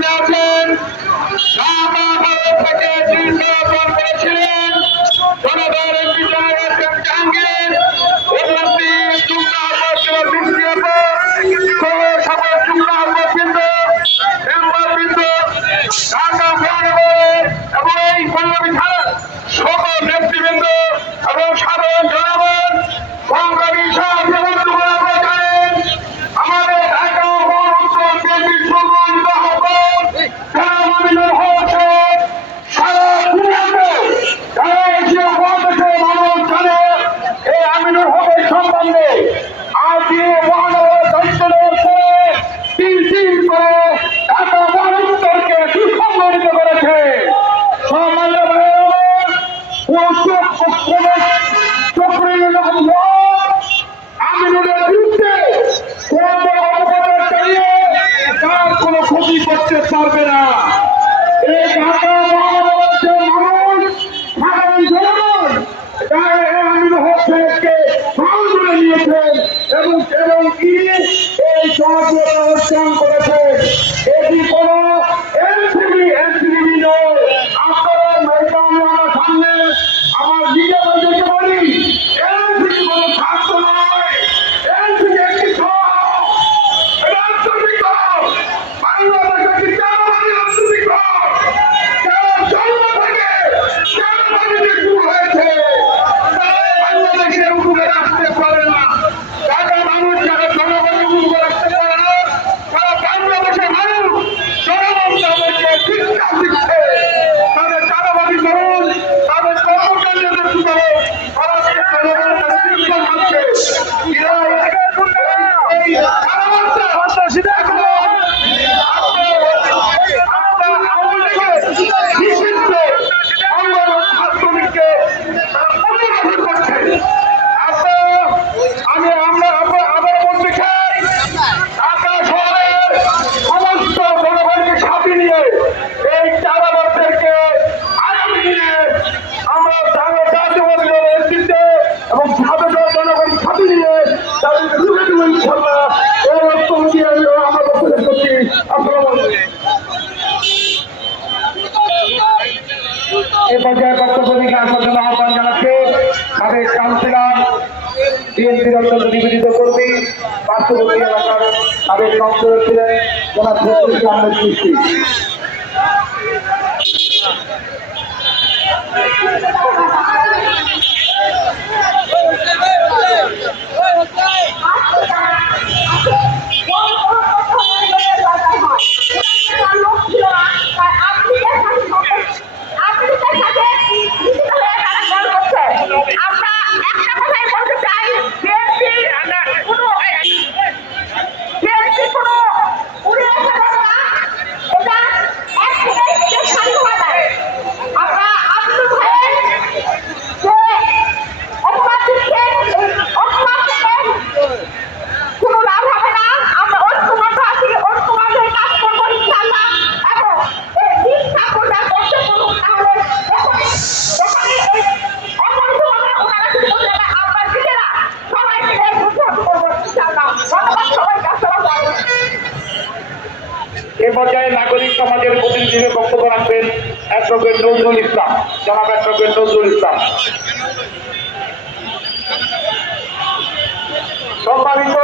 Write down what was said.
Nathan, Shama Bhagavad হবে না। এই ঢাকা এ পর্যায়ে বক্তব্য থেকে আসার জন্য আহ্বান জানাচ্ছে সাবেক কাউন্সিলর, বিএনপির অত্যন্ত নিবেদিত কর্মী, পার্শ্ববর্তী এলাকার সাবেক সংসদ ছিলেন ওনার সৃষ্টি। পর্যায়ে নাগরিক সমাজের প্রতিনিধিদের বক্তব্য রাখবেন অ্যাডভোকেট নজরুল ইসলাম। জনাব অ্যাডভোকেট নজরুল ইসলাম। সম্মানিত